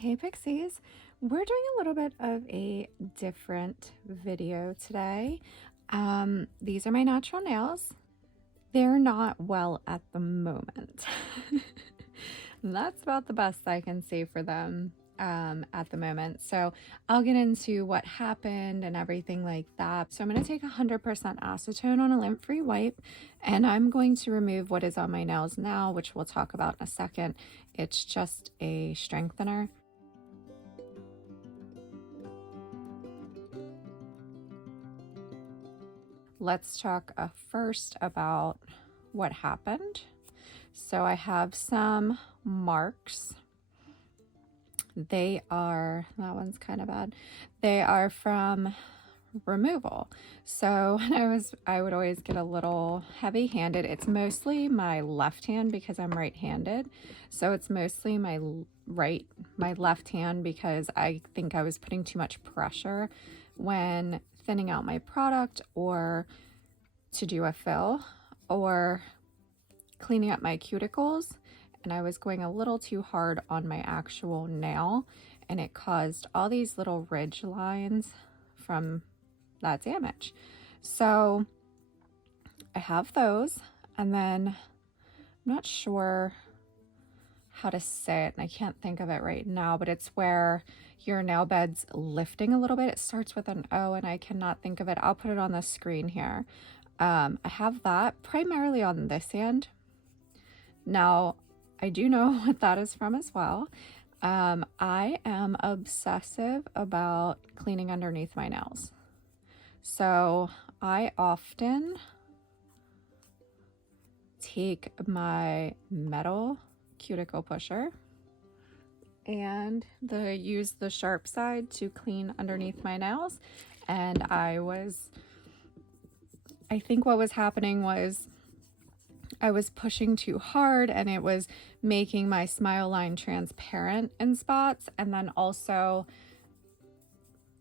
Hey Pixies, we're doing a little bit of a different video today. These are my natural nails. They're not well at the moment. That's about the best I can say for them at the moment. So I'll get into what happened and everything like that. So I'm going to take 100% acetone on a lint-free wipe, and I'm going to remove what is on my nails now, which we'll talk about in a second. It's just a strengthener. Let's talk first about what happened. So I have some marks. That one's kind of bad. They are from removal. So when I would always get a little heavy-handed. It's mostly my left hand because I'm right-handed. So it's mostly my left hand because I think I was putting too much pressure when thinning out my product or to do a fill or cleaning up my cuticles, and I was going a little too hard on my actual nail, and it caused all these little ridge lines from that damage. So I have those, and then I'm not sure how to say it, and I can't think of it right now, but it's where your nail bed's lifting a little bit. It starts with an O, and I cannot think of it. I'll put it on the screen here. I have that primarily on this hand. Now, I do know what that is from as well. I am obsessive about cleaning underneath my nails. So I often take my metal cuticle pusher and use the sharp side to clean underneath my nails. And I think what was happening was I was pushing too hard, and it was making my smile line transparent in spots, and then also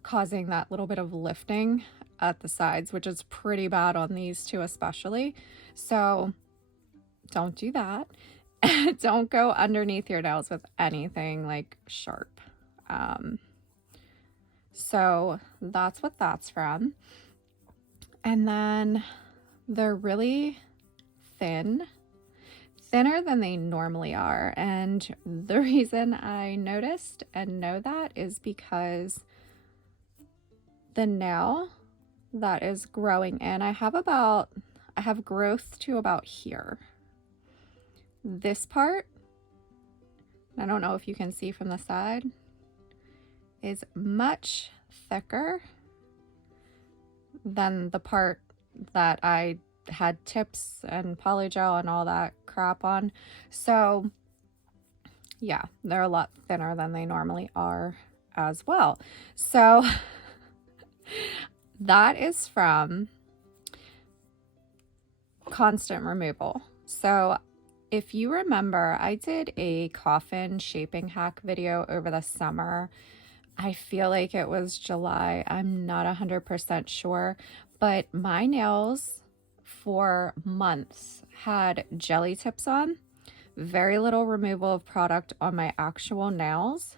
causing that little bit of lifting at the sides, which is pretty bad on these two especially. So don't do that. Don't go underneath your nails with anything like sharp. So that's what that's from. And then they're really thinner than they normally are. And the reason I noticed and know that is because the nail that is growing in, I have growth to about here. This part, I don't know if you can see from the side, is much thicker than the part that I had tips and polygel and all that crap on. So yeah, they're a lot thinner than they normally are as well. So that is from constant removal. So if you remember, I did a coffin shaping hack video over the summer. I feel like it was July. I'm not 100% sure, but my nails for months had jelly tips on, very little removal of product on my actual nails,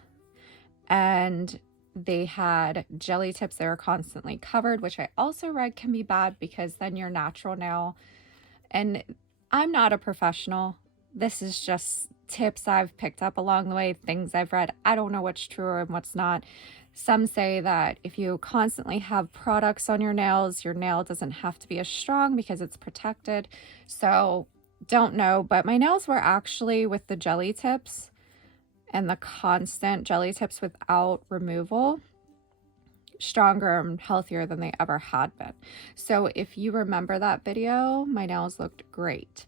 and they had jelly tips that were constantly covered, which I also read can be bad because then your natural nail, and I'm not a professional, this is just tips I've picked up along the way, things I've read. I don't know what's true and what's not. Some say that if you constantly have products on your nail doesn't have to be as strong because it's protected. So don't know, but my nails were actually, with the jelly tips and the constant jelly tips without removal, stronger and healthier than they ever had been. So if you remember that video, my nails looked great.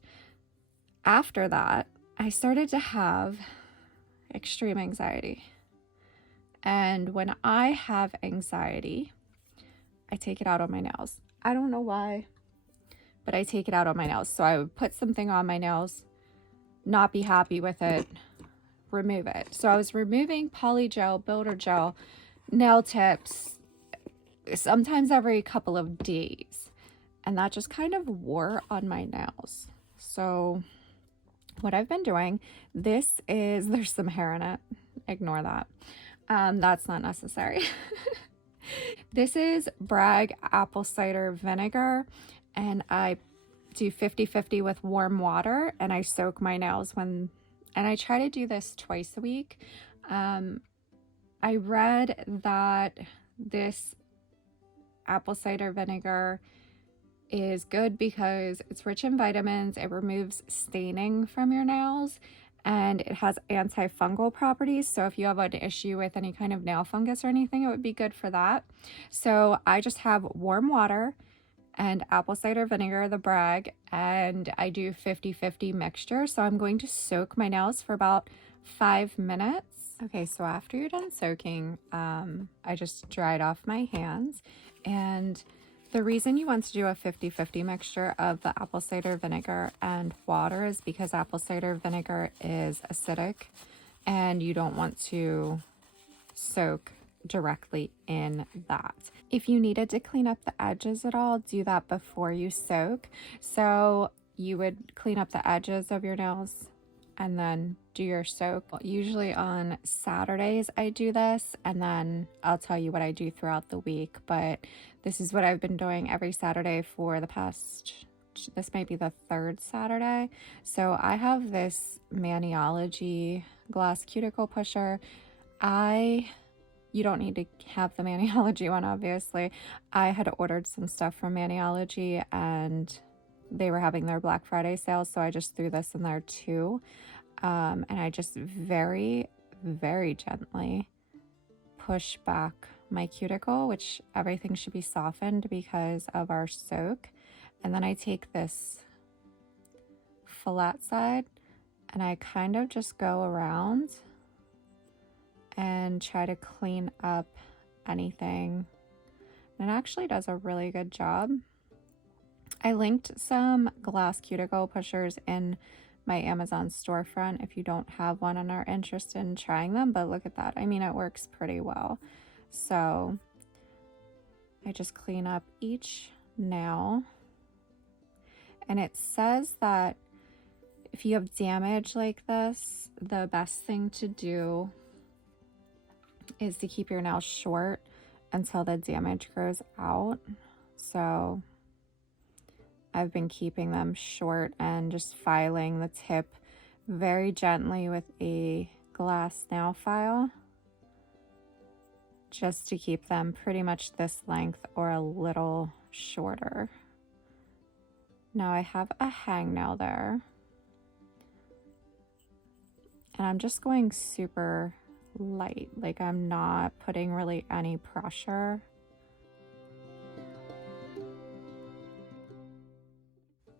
After that, I started to have extreme anxiety. And when I have anxiety, I take it out on my nails. I don't know why, but I take it out on my nails. So I would put something on my nails, not be happy with it, remove it. So I was removing polygel, builder gel, nail tips, sometimes every couple of days. And that just kind of wore on my nails. So what I've been doing, there's some hair in it. ignore that. That's not necessary. This is Bragg apple cider vinegar, and I do 50-50 with warm water, and I soak my nails and I try to do this twice a week. I read that this apple cider vinegar is good because it's rich in vitamins, it removes staining from your nails, and it has antifungal properties. So if you have an issue with any kind of nail fungus or anything, it would be good for that. So I just have warm water and apple cider vinegar, the Bragg, and I do 50-50 mixture. So I'm going to soak my nails for about 5 minutes. Okay, so after you're done soaking, I just dried off my hands, and the reason you want to do a 50-50 mixture of the apple cider vinegar and water is because apple cider vinegar is acidic, and you don't want to soak directly in that. If you needed to clean up the edges at all, do that before you soak. So you would clean up the edges of your nails and then do your soak. Usually on Saturdays I do this, and then I'll tell you what I do throughout the week, but this is what I've been doing every Saturday for the past, this might be the 3rd Saturday. So I have this Maniology glass cuticle pusher. You don't need to have the Maniology one, obviously. I had ordered some stuff from Maniology, and they were having their Black Friday sale, so I just threw this in there too. And I just very, very gently push back my cuticle, which everything should be softened because of our soak. And then I take this flat side and I kind of just go around and try to clean up anything. And it actually does a really good job. I linked some glass cuticle pushers in my Amazon storefront if you don't have one and are interested in trying them, but look at that. I mean, it works pretty well. So I just clean up each nail, and it says that if you have damage like this, the best thing to do is to keep your nails short until the damage grows out. So I've been keeping them short and just filing the tip very gently with a glass nail file, just to keep them pretty much this length or a little shorter. Now I have a hangnail there, and I'm just going super light, like I'm not putting really any pressure.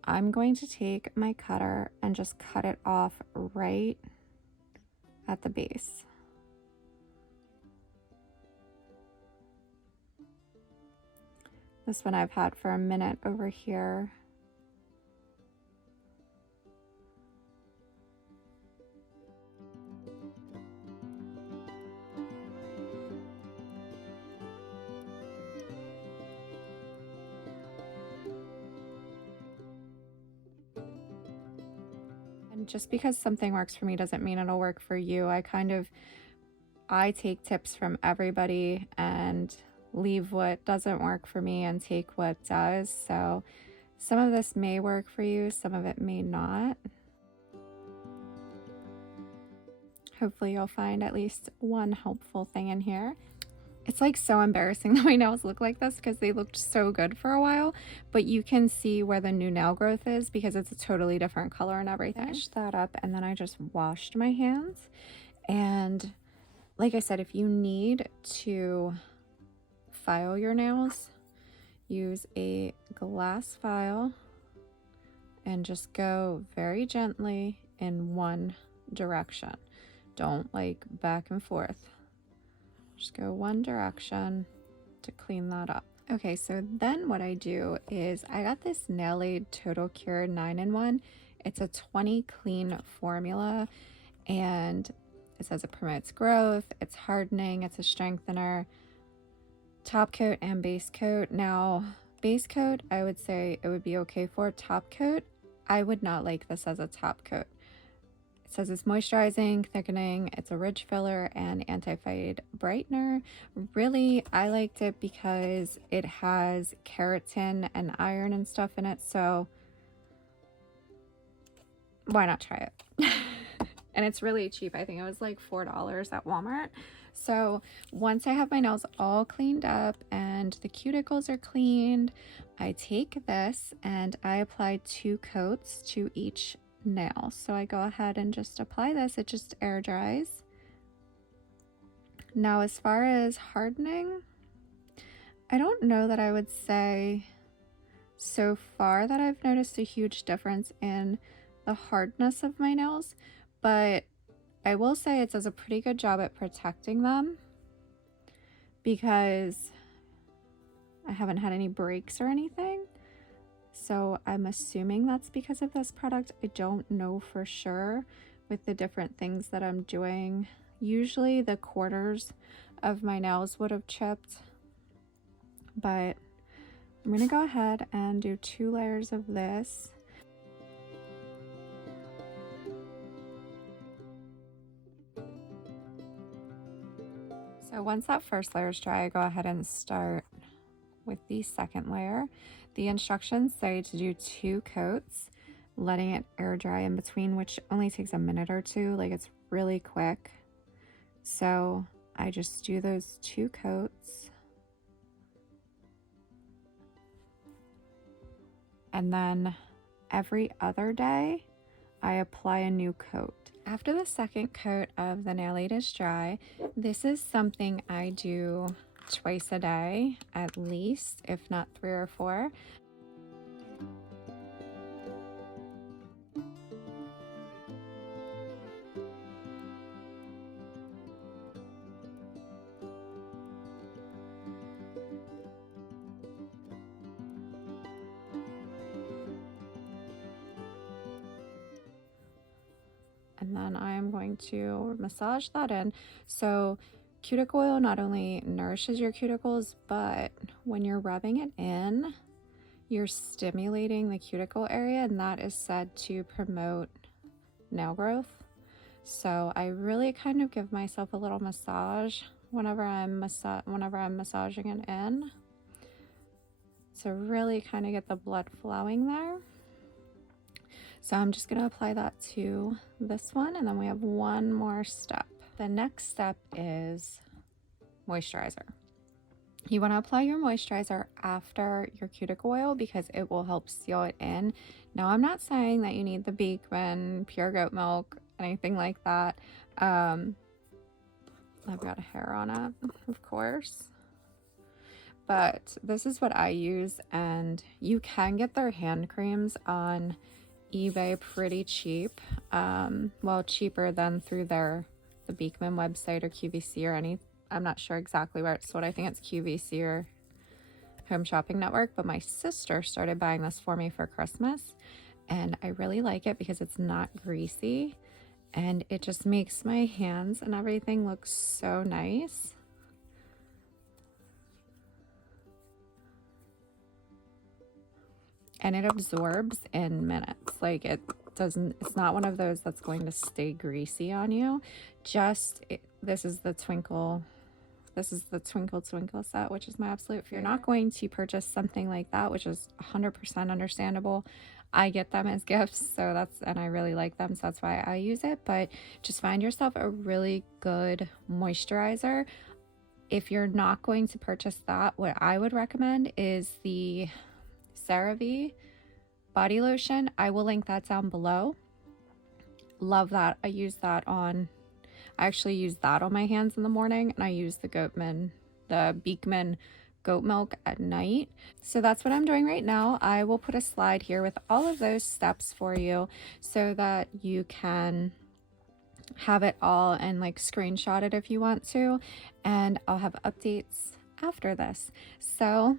I'm going to take my cutter and just cut it off right at the base. This one I've had for a minute over here. And just because something works for me doesn't mean it'll work for you. I take tips from everybody and leave what doesn't work for me and take what does. So some of this may work for you, some of it may not. Hopefully you'll find at least one helpful thing in here. It's like so embarrassing that my nails look like this because they looked so good for a while, but you can see where the new nail growth is because it's a totally different color and everything. Finished that up, and then I just washed my hands. And like I said, if you need to file your nails, use a glass file and just go very gently in one direction. Don't like back and forth. Just go one direction to clean that up. Okay, so then what I do is I got this Nail Aid Total Cure 9-in-1. It's a 20 clean formula, and it says it promotes growth, it's hardening, it's a strengthener, top coat and base coat. Now, base coat, I would say it would be okay for. Top coat, I would not like this as a top coat. says it's moisturizing, thickening, it's a ridge filler, and anti-fade brightener. Really, I liked it because it has keratin and iron and stuff in it, so why not try it? And it's really cheap. I think it was like $4 at Walmart. So once I have my nails all cleaned up and the cuticles are cleaned, I take this and I apply 2 coats to each nail. So I go ahead and just apply this. It just air dries. Now, as far as hardening, I don't know that I would say so far that I've noticed a huge difference in the hardness of my nails, but I will say it does a pretty good job at protecting them because I haven't had any breaks or anything. So I'm assuming that's because of this product. I don't know for sure with the different things that I'm doing. Usually the corners of my nails would have chipped, but I'm gonna go ahead and do 2 layers of this. So once that first layer is dry, I go ahead and start with the second layer. The instructions say to do 2 coats, letting it air dry in between, which only takes a minute or 2. Like, it's really quick. So I just do those 2 coats. And then every other day, I apply a new coat. After the second coat of the nail aid is dry, this is something I do twice a day at least, if not 3 or 4. And then I am going to massage that in. So cuticle oil not only nourishes your cuticles, but when you're rubbing it in, you're stimulating the cuticle area, and that is said to promote nail growth. So I really kind of give myself a little massage whenever I'm massaging it in, to really kind of get the blood flowing there. So I'm just going to apply that to this one, and then we have one more step. The next step is moisturizer. You want to apply your moisturizer after your cuticle oil because it will help seal it in. Now, I'm not saying that you need the Beekman pure goat milk, anything like that. I've got a hair on it, of course. But this is what I use, and you can get their hand creams on eBay pretty cheap. Well, cheaper than through the Beekman website or QVC or any. I'm not sure exactly where it's sold. I think it's QVC or Home Shopping Network, but my sister started buying this for me for Christmas, and I really like it because it's not greasy and it just makes my hands and everything look so nice. And it absorbs in minutes. Like, it's not one of those that's going to stay greasy on you. This is the Twinkle set, which is my absolute favorite. If you're not going to purchase something like that, which is 100% understandable, I get them as gifts, and I really like them, so that's why I use it. But just find yourself a really good moisturizer. If you're not going to purchase that, what I would recommend is the CeraVe body lotion. I will link that down below. Love that. I actually use that on my hands in the morning, and I use the Beekman goat milk at night. So that's what I'm doing right now. I will put a slide here with all of those steps for you so that you can have it all and like screenshot it if you want to, and I'll have updates after this. So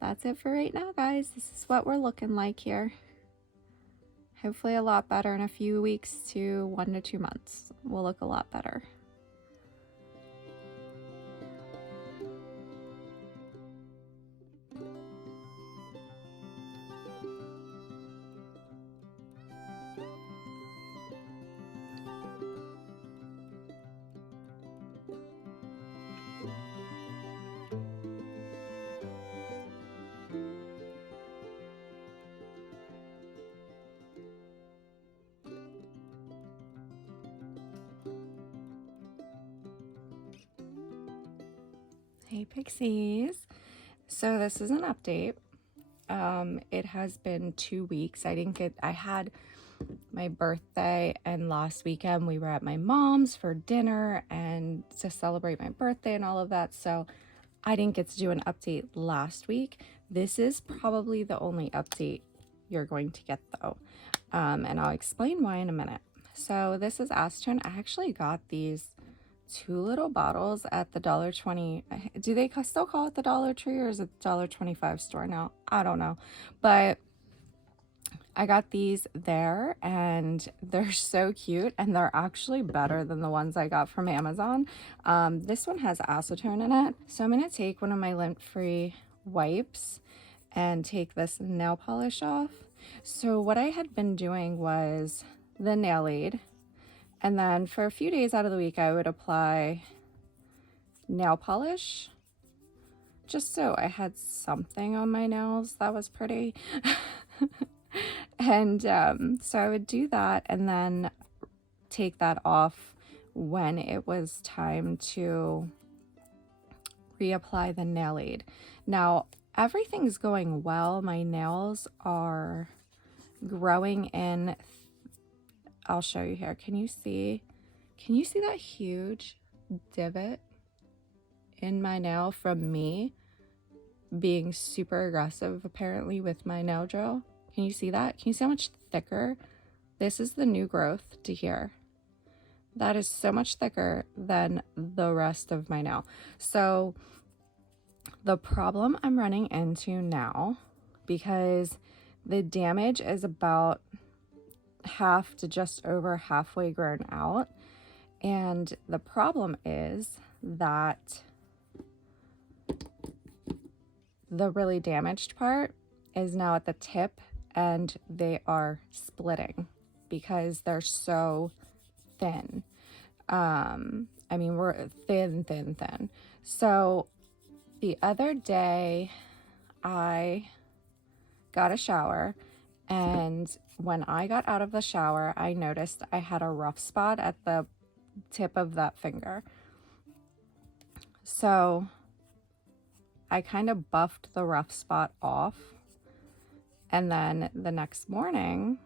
that's it for right now, guys. This is what we're looking like here. Hopefully a lot better in a few weeks to 1 to 2 months. We'll look a lot better. Hey Pixies. So this is an update. It has been 2 weeks. I had my birthday, and last weekend we were at my mom's for dinner and to celebrate my birthday and all of that. So I didn't get to do an update last week. This is probably the only update you're going to get though. And I'll explain why in a minute. So this is acetone. I actually got these 2 little bottles at the $1.20. Do they still call it the Dollar Tree, or is it $1.25 store now? I don't know. But I got these there and they're so cute, and they're actually better than the ones I got from Amazon. This one has acetone in it. So I'm going to take one of my lint-free wipes and take this nail polish off. So what I had been doing was the nail aid, and then for a few days out of the week I would apply nail polish just so I had something on my nails that was pretty. And so I would do that and then take that off when it was time to reapply the nail aid. Now everything's going well. My nails are growing in. I'll show you here. Can you see that huge divot in my nail from me being super aggressive apparently with my nail drill? Can you see that? Can you see how much thicker? This is the new growth to here. That is so much thicker than the rest of my nail. So the problem I'm running into now, because the damage is about half to just over halfway grown out, and the problem is that the really damaged part is now at the tip, and they are splitting because they're so thin. I mean, we're thin. So the other day I got a shower, and when I got out of the shower, I noticed I had a rough spot at the tip of that finger. So I kind of buffed the rough spot off. And then the next morning,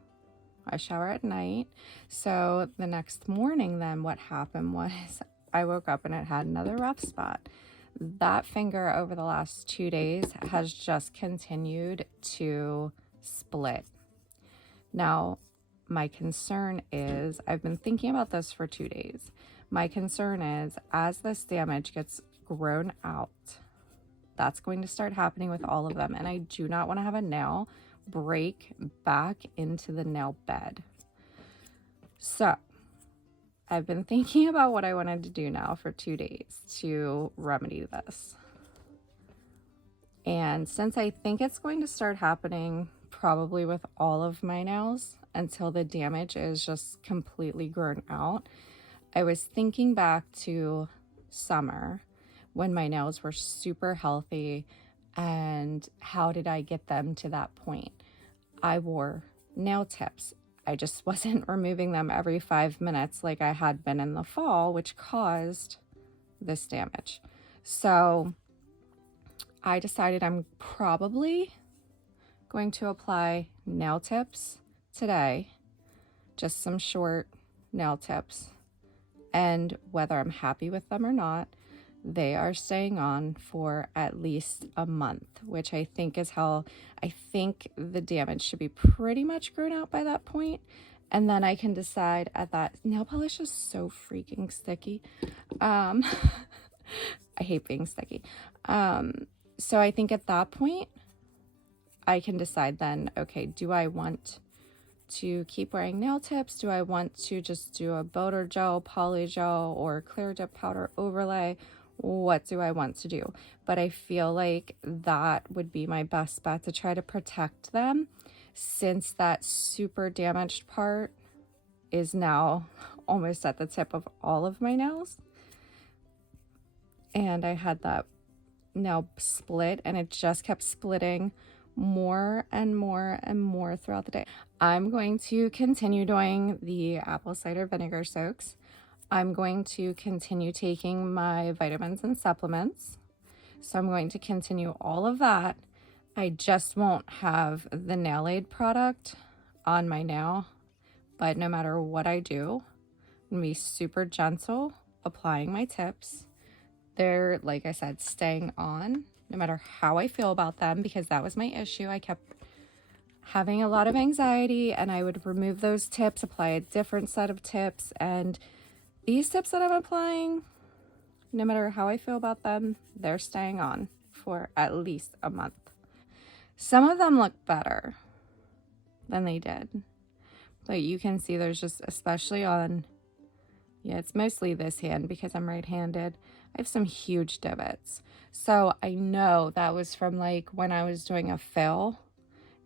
I shower at night. So the next morning then what happened was I woke up and it had another rough spot. That finger over the last 2 days has just continued to split. Now, my concern is, I've been thinking about this for 2 days. My concern is, as this damage gets grown out, that's going to start happening with all of them. And I do not want to have a nail break back into the nail bed. So I've been thinking about what I wanted to do now for 2 days to remedy this. And since I think it's going to start happening probably with all of my nails until the damage is just completely grown out, I was thinking back to summer when my nails were super healthy, and how did I get them to that point? I wore nail tips. I just wasn't removing them every 5 minutes like I had been in the fall, which caused this damage. So I decided I'm probably going to apply nail tips today, just some short nail tips. And whether I'm happy with them or not, they are staying on for at least a month, which I think is how I think the damage should be pretty much grown out by that point. And then I can decide at that. Nail polish is so freaking sticky. I hate being sticky. So I think at that point, I can decide then, okay, do I want to keep wearing nail tips? Do I want to just do a builder gel, poly gel, or clear dip powder overlay? What do I want to do? But I feel like that would be my best bet to try to protect them, since that super damaged part is now almost at the tip of all of my nails. And I had that nail split, and it just kept splitting more and more and more throughout the day. I'm going to continue doing the apple cider vinegar soaks. I'm going to continue taking my vitamins and supplements. So I'm going to continue all of that. I just won't have the nail aid product on my nail, but no matter what I do, I'm gonna be super gentle applying my tips. They're, like I said, staying on no matter how I feel about them, because that was my issue. I kept having a lot of anxiety and I would remove those tips, apply a different set of tips, and these tips that I'm applying, no matter how I feel about them, they're staying on for at least a month. Some of them look better than they did, but you can see there's just, especially on, yeah, it's mostly this hand because I'm right-handed, I have some huge divots. So I know that was from like when I was doing a fill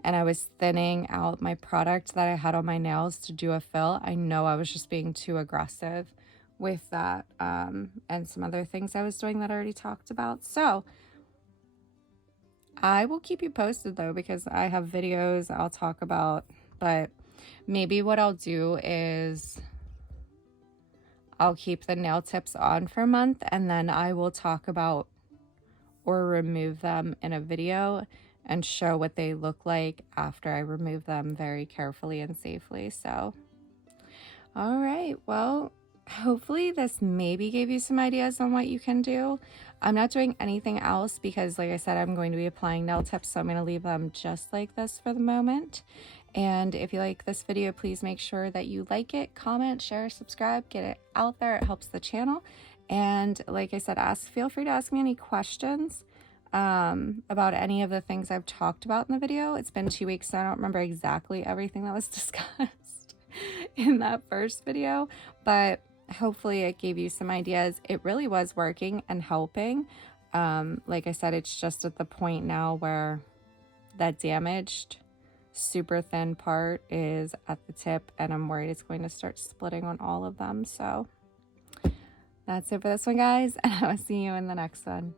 and I was thinning out my product that I had on my nails to do a fill. I know I was just being too aggressive with that, and some other things I was doing that I already talked about. So I will keep you posted though, because I have videos I'll talk about, but maybe what I'll do is I'll keep the nail tips on for a month and then I will talk about or remove them in a video and show what they look like after I remove them very carefully and safely. So, all right, well, hopefully this maybe gave you some ideas on what you can do. I'm not doing anything else because, like I said, I'm going to be applying nail tips, so I'm going to leave them just like this for the moment. And if you like this video, please make sure that you like it, comment, share, subscribe, get it out there. It helps the channel. And like I said, feel free to ask me any questions about any of the things I've talked about in the video. It's been 2 weeks, so I don't remember exactly everything that was discussed in that first video, but hopefully it gave you some ideas. It really was working and helping. Like I said, it's just at the point now where that damaged super thin part is at the tip and I'm worried it's going to start splitting on all of them. So that's it for this one, guys, and I will see you in the next one.